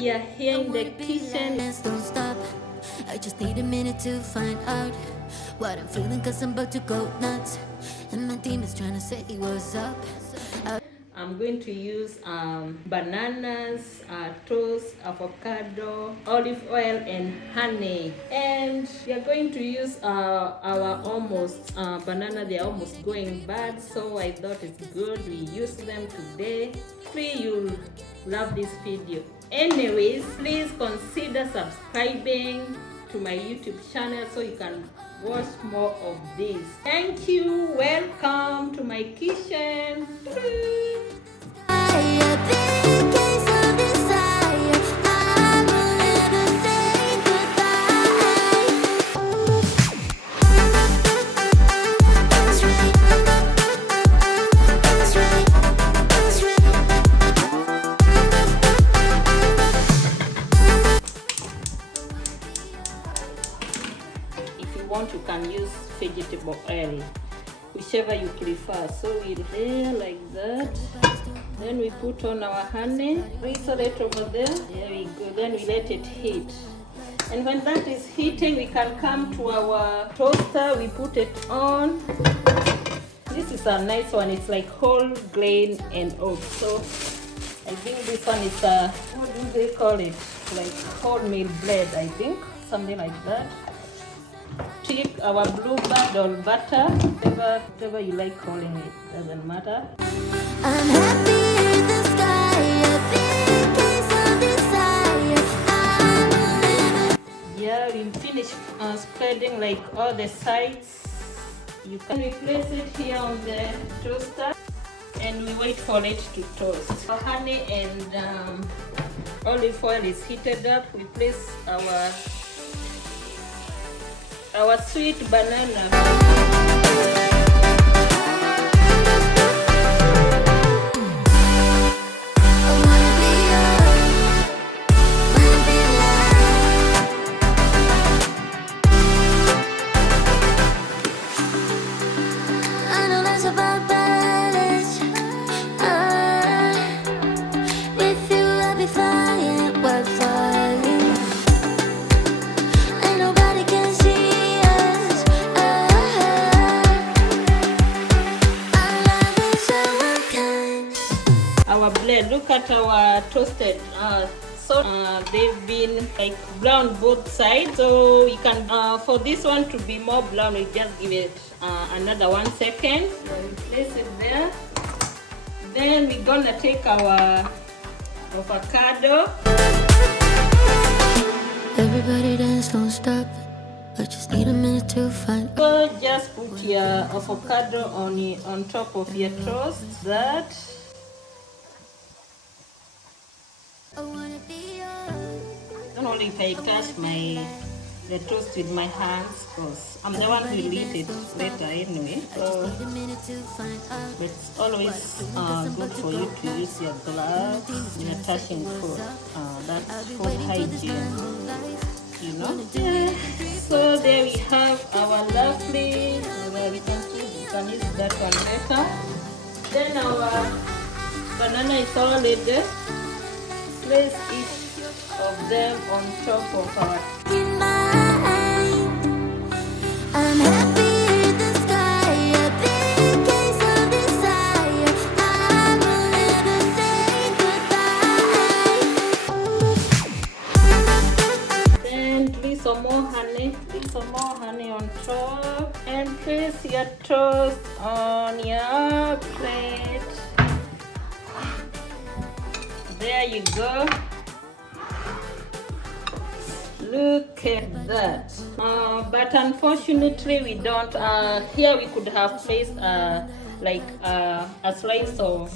we are here in the kitchen. Don't stop. I just need a minute to find out what I'm feeling, cause I'm about to go nuts. And my demons trying to say what's up. I'm going to use bananas, toast, avocado, olive oil, and honey. And we are going to use our almost banana. They are almost going bad, so I thought it's good we use them today. Hopefully you'll love this video. Anyways, please consider subscribing to my YouTube channel so you can watch more of this. Thank you. Welcome to my kitchen. You can use vegetable oil, whichever you prefer. So we'll layer like that. Then we put on our honey, drizzle it over there. There we go. Then we let it heat. And when that is heating, we can come to our toaster. We put it on. This is a nice one. It's like whole grain and oats. So I think this one is what do they call it? Like wholemeal bread, I think. Something like that. Take our bluebird or butter, whatever you like calling it, doesn't matter. I'm happy in the sky, a big case of desire. Yeah, we finish spreading like all the sides. You can replace it here on the toaster and we wait for it to toast. Our honey and olive oil is heated up. We place our sweet banana. Our blend, look at our toasted they've been like brown both sides, so we can for this one to be more brown, we just give it another 1 second. So we place it there. Then we're gonna take our avocado. Everybody dance, don't stop. I just need a minute to find. So just put your avocado on top of your toast. That. Not only if I touch the toast with my hands, because I'm the one who will eat it later anyway. So it's always good for you to use your gloves when you're touching food. That's food hygiene, you know. Yeah. So there we have our lovely. We can use that one later. Then our banana is all ready. Place each of them on top of our. In my hand, I'm happy in the sky, a big case of desire. I will never say goodbye. Then place some more honey. Place some more honey on top, and place your toast on your plate. There you go. Look at that. But unfortunately we don't. Here we could have placed like a slice of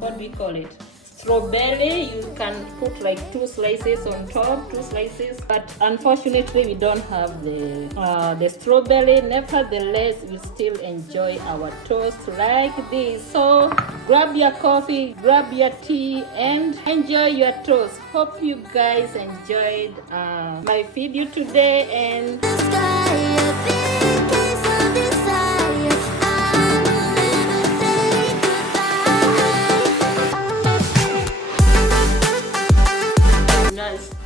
what do we call it? Strawberry. You can put like 2 slices on top, 2 slices. But unfortunately we don't have the strawberry. Nevertheless, we still enjoy our toast like this. So grab your coffee, grab your tea, and enjoy your toast. Hope you guys enjoyed my video today, and The sky, a big case of desire. I will never say goodbye.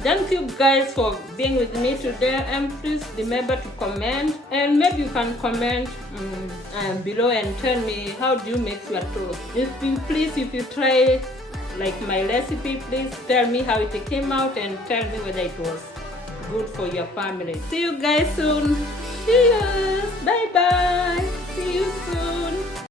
Thank you guys for being with me today, and please remember to comment, and maybe you can comment below and tell me how do you make your toast. If you try like my recipe, please tell me how it came out and tell me whether it was good for your family. See you guys soon. Cheers. Bye bye. See you soon.